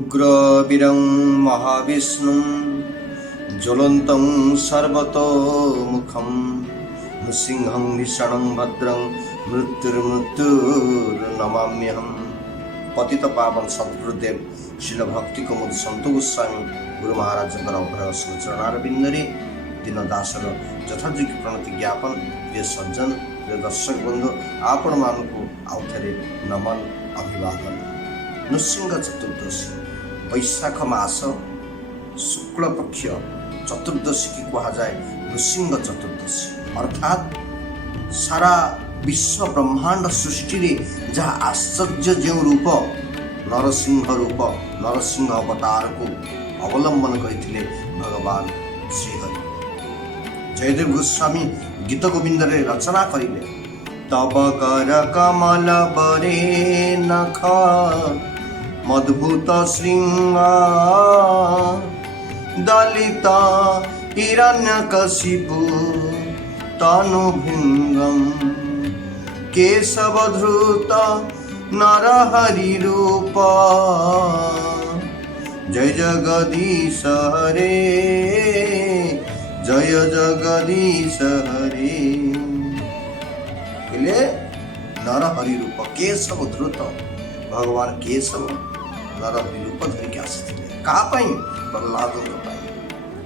उग्रवीरं महाविष्णुं ज्वलन्तं सर्वतोमुखं नृसिंहं भीषणं भद्रं मृत्युर्नमाम्यहं। पतित पावन सद्गुरुदेव शिल भक्ति कुमुद सन्त गोस्वामी गुरु महाराज अभय चरणार बिंदरे दिन दासर यथायोग्य प्रणति ज्ञापन। प्रिय सज्जन, प्रिय दर्शक बंधु, आपण मानक आउ थे नमन अभिवादन। नृसिंह चतुर्दशी वैशाख मास शुक्ल पक्ष चतुर्दशी की कहा जाए नृसिंह चतुर्दशी, अर्थात सारा विश्व ब्रह्मांड सृष्टि रे जहाँ आश्चर्य जो रूप नरसिंह रूप नरसिंह अवतार को अवलंबन करते भगवान श्रीहरि। जयदेव गोस्वामी गीत गोविंद रे रचना करिले। तब कर कमल बरे नख मद्भुत श्रृंग दलित हिरण्यकशिपु तनुभृंगम केशवधृत नरहरि रूप जय जगदीश हरे जय जगदीश हरे। नरहरि रूप केशव धृत भगवान केशव नरहरि रूप धरिक आसते क्या प्रहलाद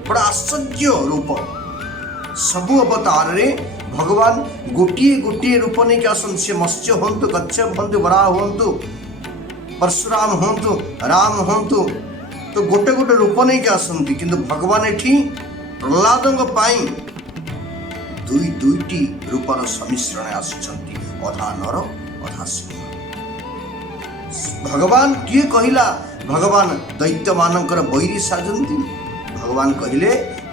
बड़ा आश्चर्य रूप। सबु अवतार रे भगवान गोटे गोटे रूप नहीं के आसन। से मत्स्य हूँ, कच्छप हूँ, वराह हूँ, परशुराम हूँ, राम हूँ, तो गोटे गोटे रूप नहीं के आसती। किंतु भगवान एठी प्रहलाद दुई दुईटी रूपर सम्मिश्रण आसुचंती, अधा नर अधा सिंह। भगवान किए कहिला भगवान दैत्य मानकर बैरी साजंती। भगवान कहले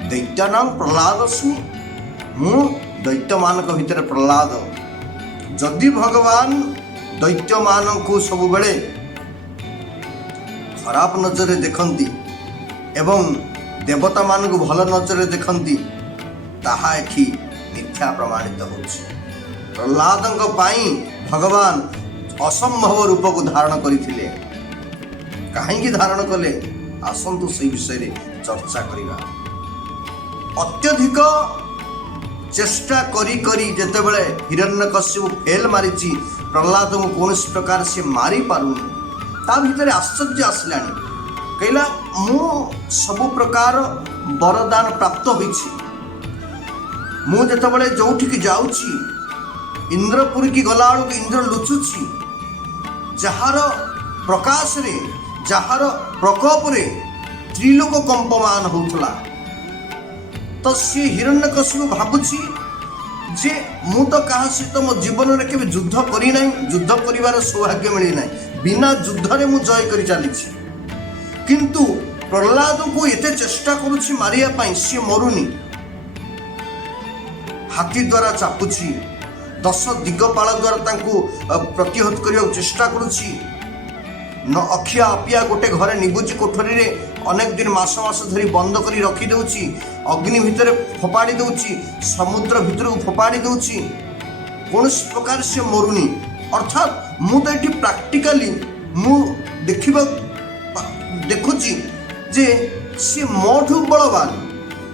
दैत्यानां प्रहलादस्मि, मु दैत्य मानक भितर प्रहलाद। जदि भगवान दैत्य मानक सब बेले खराब नजर देखती एवं देवता मानक भल नजर देखती, ताहा एठी मिथ्या प्रमाणित होछि। प्रहलादंक पाई भगवान असंभव रूप को धारण करथिले। काहेकि धारण कले आसंतु से विषय रे चर्चा करिबा। अत्यधिक चेष्टा करी करी जेतेबेले हिरण्यकश्यप फेल मारिची प्रहलाद को कौन प्रकार से मारी पारुनी, ता भीतर आश्चर्य आसलानी। कहला मु सबु प्रकार वरदान प्राप्त होइछि। मु जेतेबेले जोठिक जाउछि इंद्रपुरी की गला बेलू इंद्र लुचुछि, जहार प्रकाश रे जहार प्रकोप रे त्रिलोक कंपमान होउथला। तो सी हिरण्यकशिपु भाबुछि जे मु तो कहा सहित मो जीवन में केबे युद्ध करी नाही, युद्ध करिवार सौभाग्य मिली नाही, बिना युद्ध रे मु जय करी चालिछि। किंतु प्रहलाद को एते चेष्टा करुछि मारिया पाई, सी मरुनी। हाथी द्वारा चापुछि, 10 दिगपाल द्वारा तांको प्रतिहत करिया चेष्टा करुछि। न अखिया अपिया गोटे घरे निबुची कोठरी रे अनेक दिन मास मास धरी बंद करी रखी दउछि, अग्नि भितर फोपाड़ी दउछि, समुद्र भितर फोपाड़ी दउछि, कौन प्रकार से मरुनी। अर्थात मु तो ये प्राक्टिकली मु देखुछि जे सी मोठू बलवान,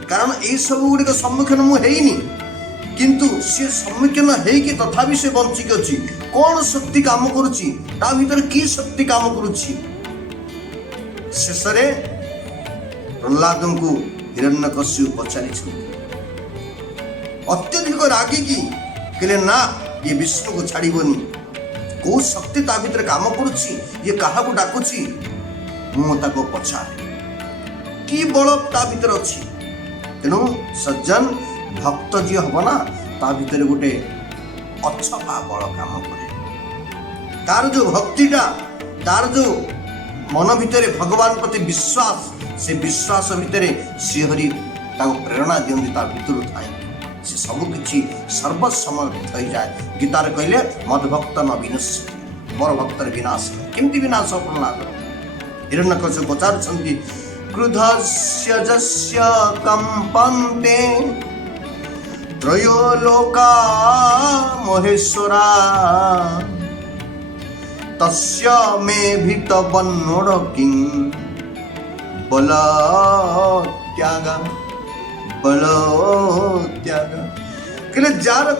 कारण ये सब गुड़िक सम्मुखीन मु हेइनी, किंतु सी सम्मुखीन हेकि तथापि से बंचिक अछि। कौन शक्ति काम करुछि, ता भीतर की शक्ति काम करुछि। शेष रे प्रहलाद को हिरण्यकशिपु पचारि अत्यधिक रागी की कहले ना ये विष्णु को छाड़बनी। कौ शक्ति ता भीतर काम करुछि, ये कहा को डाकुछि, मु ताको पचारे की बल ता भीतर अछि। तेणु सज्जन भक्त जी हम ना ता भीतर गोटे अछपा बल काम करे। तार जो भक्तिटा, तार जो मन भितर भगवान प्रति विश्वास, से विश्वास भितर श्रीहरि प्रेरणा दियंती तार भितर थाए से सबकि सर्वसमर्पित हो जाए। गीतार कहले मद्भक्त न विनश्यति, मोर भक्तर विनाश केमती विनाश प्रहलाद। हिरण्यकशिपु पचारुछंती क्रुधस्य जस्य कंपन्ते त्रयो लोका महेश्वरा तस्य मे भीत बन्नोड़ किं बल त्याग कहले जार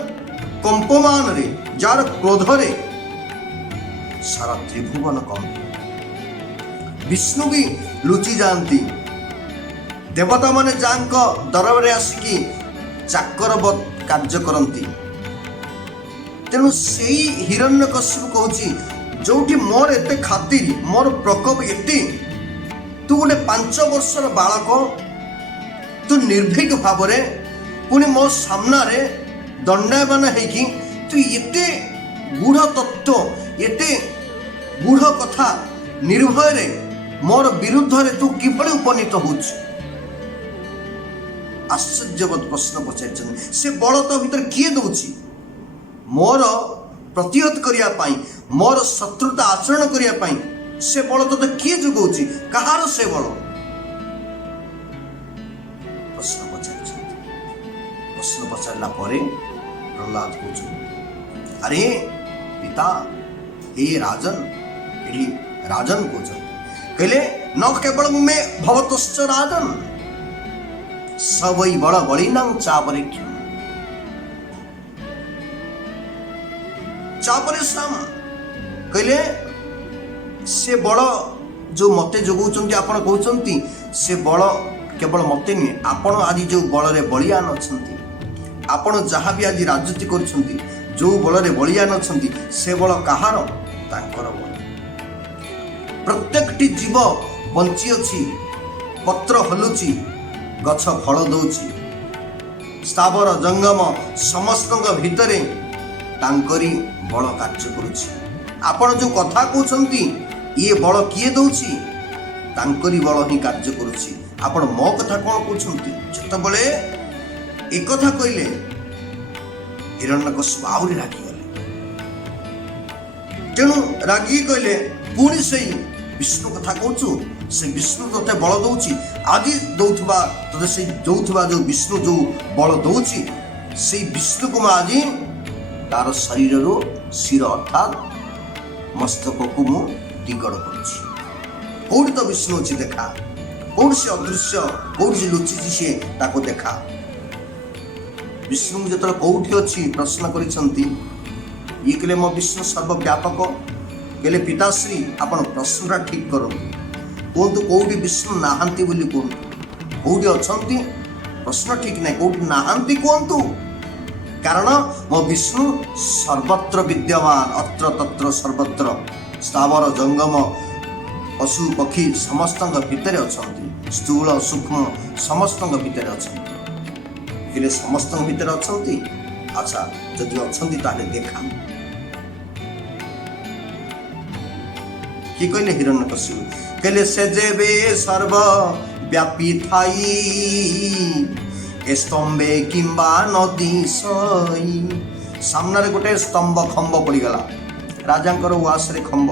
कंपमान रे जार क्रोध रे सारा त्रिभुवन कंप विष्णु भी लुचि जाती देवता माने जांको दरबार रे आसिकी चाकर कार्य करती तेणु से हिरण्यकश्यप कहूची जोठी मोर एते खातिर मोर प्रकोप एते तू गोटे 5 वर्षर बालक तू निर्भीक भाव पुणी मो सामना रे दंडायमान है तू एते गूढ़ तत्व एते गूढ़ कथा निर्भय रे मोर विरुद्ध रे तू किभली उपनीत होछ आश्चर्यवत प्रश्न पचार से बल तो भीतर किए दौची मोर प्रतिहत करिया पाई मोर शत्रुता आचरण करिया पाई से बल तो किए जोगौची कहार से बल प्रश्न पचारला परे प्रहलाद कहते अरे पिता हे राजन ये राजन कहले न केवल मुमे भवतश्च राजन सवै बड़ बलिनां चापरीक्षम चापरिश्रम कहले से बड़ जो मते जोगौचंती आपण कहउचंती से बड़ केवल मते नहीं आपण आज जो बल रे बलियान अछंती आपण जहाँ भी आज राजनीति करछंती जो बल रे बलियान अछंती से बल कहार तांकर बल प्रत्येकटी जीव बंची अछि पत्र हलुची गछ फल दउची स्थावर जंगम समस्त भितरे तांकरी बल कार्य करुची आपण जो कथा कहउचंती ये बल किए दउची तांकरी बल ही कार्य करुची आपण मो कथा कौन कहउचंती जत बले एक कथा कहले हिरण्यकश्यप आउरी रागी गले तेणु रागी कहले पुणी से विष्णु कथा कहूचु से विष्णु तोते बल दउची आदि दउथबा तोते से दउथबा जो विष्णु जो बल दउची से विष्णु को आदि तार शरीर रो शिर अर्थात मस्तक को मु टिकड़ करुची कोड तो विष्णु अछि देखा कोड से अदृश्य कोड से लुचि से ताको देखा विष्णु जतरा कोठी अछि प्रश्न करिसंती ये कहले मो विष्णु सर्वव्यापक कहले पिताश्री आपण प्रश्नटा ठीक करो कोंतु कोठी विष्णु नाहंती बोली कोंतु कोठी अछंती प्रश्न ठीक नै कोठी नाहंती कोंतु कारण मो विष्णु सर्वत्र विद्यमान अत्र तत्र सर्वत्र स्थावर जंगम पशु पक्षी समस्त भितर अछंती स्थूल सूक्ष्म समस्त भितर अछंती कहले समस्त भितर अछंती अच्छा जदि अछंती ताले देखा कि कहले हिरण्यकश्यप कहले से जेबे सर्व व्यापी थाई स्तंभे किंबा नदी सई सामने रे गोटे स्तंभ खंभ पड़ी गला राजांकर उआस रे खंभ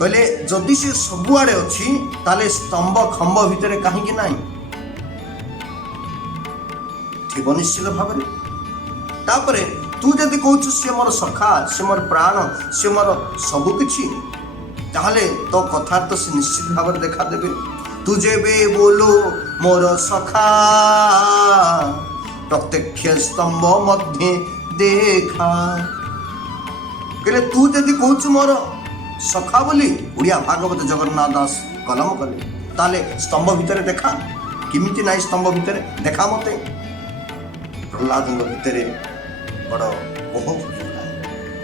कहले जदि से सबुआड़े अच्छी ताले स्तंभ खंभ भितर कहीं नहीं थिब निश्चित भाव तापरे तू जदि कहूँ सी मोर सखा सी मोर प्राण सी मोर सबुकिछि ताहले तो कथा तो से निश्चित भाव देखा देबे तुझे बे बोलो मोर सखा प्रत्यक्ष स्तंभ मध्य देखा कहले तू जदि कहूँ मोर सखा बोली उड़िया भागवत जगन्नाथ दास कलम कले ताले स्तंभ भितर देखा किमिति नाई स्तंभ भितर देखा मते प्रहलाद भितर बड़ ओह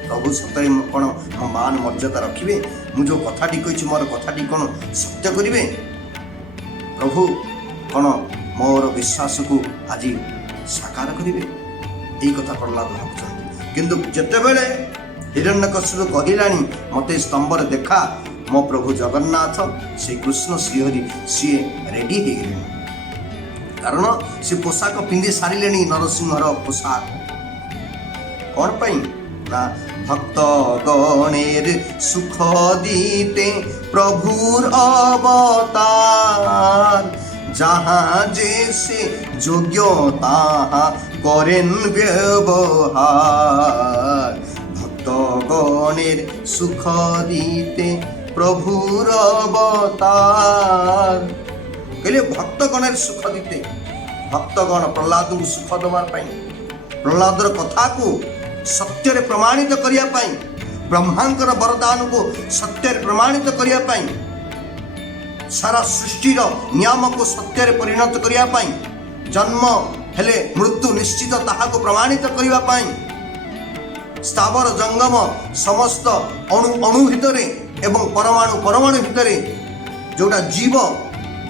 प्रभु सतरे कौन मो मान मर्यादा रखिए मु जो कथाटी कही मोर कथाटी कौन सत्य करेंगे प्रभु कौन मोर विश्वास को आज साकार करेंगे यही कथा प्रहलाद भावुं किंतु जितेबले हिरण्यकश्यप कहलानी मते स्तंभ देखा मो प्रभु जगन्नाथ श्री कृष्ण श्रीहरि सी रेडी हो गले कारण से पोशाक पिंधि सारे नरसिंहर पोशाक कौन पाई ना भक्त गणेर सुख दीते प्रभुर अवतार जहाँ जैसे योग्य ताहा करें व्यवहार सुख दीते प्रभुर अवतार। कहले भक्तगण सुख दीते, भक्तगण प्रहलाद को सुख दबार पाई, प्रहलादर कथा को सत्य प्रमाणित करिया पाई, ब्रह्मांकर वरदान को सत्य प्रमाणित करिया पाई, सारा सृष्टिर नियम को सत्य परिणत करिया पाई, जन्म हेले मृत्यु निश्चित ताहा को प्रमाणित करिया पाई, स्थावर जंगम समस्त अणु अणु भितरे एवं परमाणु परमाणु भितरे जोटा जीव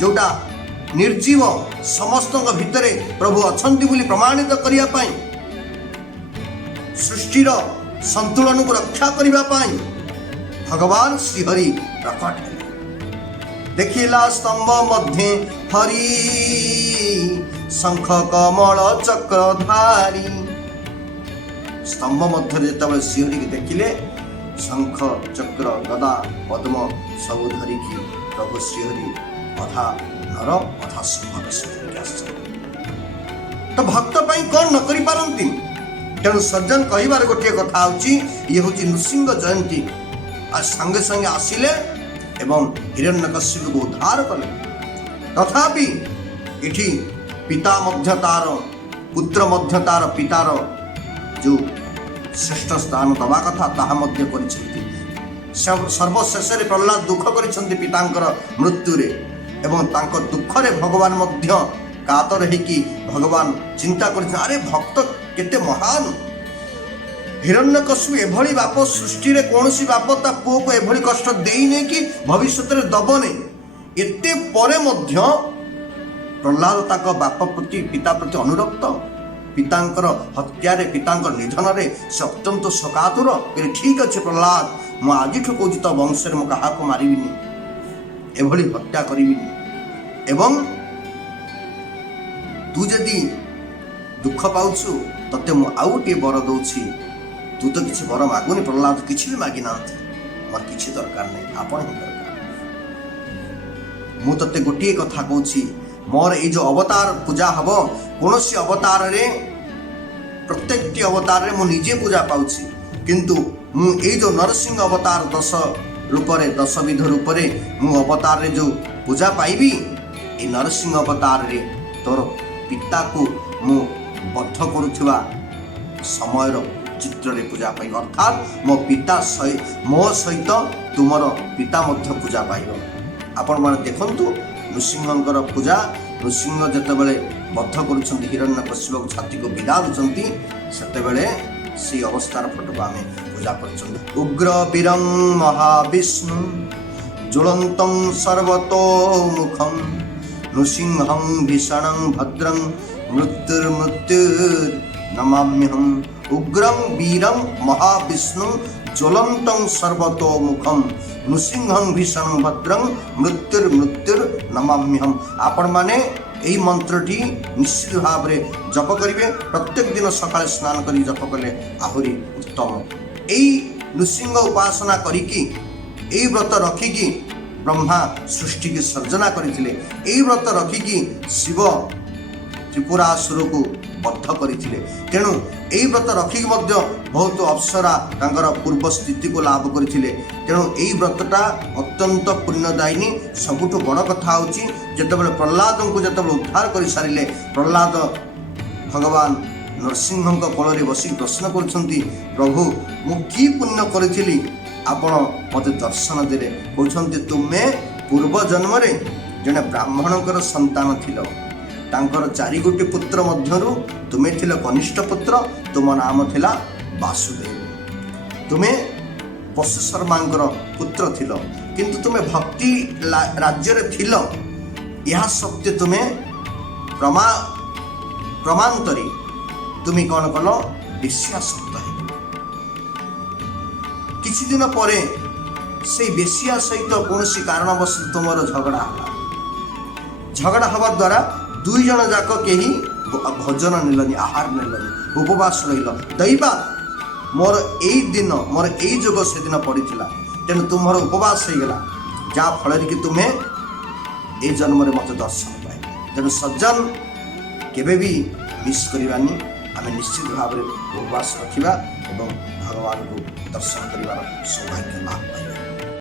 जोटा निर्जीव समस्त भितरे प्रभु अछंती बोली प्रमाणित करिया पाई, सृष्टिर संतुलन को रक्षा करिया पाई भगवान श्रीहरि प्रकट हेले। देखिला स्तंभ मध्य हरि शंख कमल चक्रधारी। स्तंभ मध्य जिते श्रीहरि के देखिले शंख चक्र गदा पद्म सब धरिकी प्रभु श्रीहरि अधा नर अधा सिंह तो भक्त पाई कौन न करि पारंती। तेणु सज्जन कहिबार गोटे कथा होची ये होची नृसिंह जयंती। आज संगे संगे आसिले एवं हिरण्यकश्यप को उद्धार कले। तथापि इठी पिता मध्य तार पुत्र मध्य तार पितार जो श्रेष्ठ स्थान दवा कथा ताहा मध्य करिसेंती। सर्वशेष प्रहलाद दुख करिसेंती पितांकर मृत्यु रे एवं तांको दुख रे भगवान मध्य कातर हेकी भगवान चिंता करिसें अरे भक्त केते महान। हिरण्यकश्यप एभली बाप सृष्टि रे कोनोसी बाप ता पुओ को एभली कष्ट देई नै कि भविष्य रे दब नै। एते परे मध्य प्रहलाद ताक बाप प्रति पिता प्रति अनुरक्त। पितांकर हत्या रे पितांकर निधन रे से अत्यंत शोकातुर। ठीक अच्छे प्रहलाद मु आज कहूँ तो वंश मु क्या मारिबिनी एभली हत्या करिबिनी एवं तू जदि दुख पाउछु तते मु आउ टे बर दउछि। तू तो किसी बर मागुनी प्रहलाद किसी भी मागी ना मोर किसी दरकार नहीं आपण ही दरकार। मु तते गोटे कथा कहूँ मोर ये जो अवतार पूजा हम कौन सी अवतार रे प्रत्येक अवतार रे मु निजे पूजा पाउछि किंतु मु ये जो नरसिंह अवतार 10 रूप रे 10 विध रूप रे मु अवतार रे जो पूजा पाइबी ये नरसिंह अवतार रे तोर पिता को मु बद्ध करुवा समय चित्र रे पूजा पाइब। अर्थात मो पिता मो सहित तुमर पिता मध्य पूजा पाइब। आपण माने देखंतु नृसिंहंकर पूजा नृसिंह जेतेबेले बद्ध करुछंती हिरण्यकश्यप छाती को विदा दुचंती सेतेबेले सी अवस्थार फोटो आम पूजा करछंती। उग्र वीरं महाविष्णु ज्वलन्तं सर्वतोमुखं नृसिंहं भीषणं भद्रं मृत्युर्नमाम्यहम्। उग्रं वीरं महाविष्णु ज्वलन्तं सर्वतोमुखं नृसिंहं भीषणं भद्रं मृत्युर्नमाम्यहम्। आपण माने यही मंत्रटी निश्चित भाव में जप करेंगे। प्रत्येक दिन सकाଳେ स्नान कर जप कले आहुरी उत्तम। यही नृसिंह उपासना करिकी यही व्रत रखिकी ब्रह्मा सृष्टि की सर्जना करथिले। यही व्रत रखिकी शिव त्रिपुरासुर को बद्ध करथिले। तेणु यही व्रत रखिकी मध्य बहुत अप्सरा तांकर पूर्व स्थिति को लाभ करथिले। तेणु यही व्रतटा अत्यंत पुण्यदायिनी। सबुठ बड़ कथा होची जेतेबेले प्रहलाद को जेतेबेले उद्धार कर सारिले प्रहलाद भगवान नरसिंह कोल बस प्रश्न करछंती प्रभु मु की पुण्य करिथिली आपण मते दर्शन देले। कहछंती तुमे पूर्व जन्म रे जने ब्राह्मणकर संतान थिलो तांकर 4 गोटी पुत्र मध्यरु तुमे थिलो कनिष्ठ पुत्र। तुम नाम थिला वासुदेव। तुमे पशु शर्मांकर पुत्र थिलो किंतु तुमे भक्ति राज्य रे थिलो। यह सत्य तुमे प्रमांतरी तुमी कौन कल बेश्यासक्त है। किछि दिन परे से बेश्या सहित कौन कारणवश तुमर झगड़ा हला। झगड़ा हवा द्वारा 2 जन जाक केही भोजन नेलनी आहार नेलनी उपवास रहिल। दैवा मोर एई दिन मोर एई जोग से दिन पड़ीथिला तेणु तुम्हार उपवास हो गला जहाँ फल कि तुम्हें ए जन्म रे मत दर्शन पाए। तेणु सज्जन केबे भी मिस करवानी आम निश्चित भाव में उपवास रखा ଏବଂ ଭଗବାନଙ୍କୁ ଦର୍ଶନ କରିବାର ସୌଭାଗ୍ୟ ଲାଭ ପାଇବେ।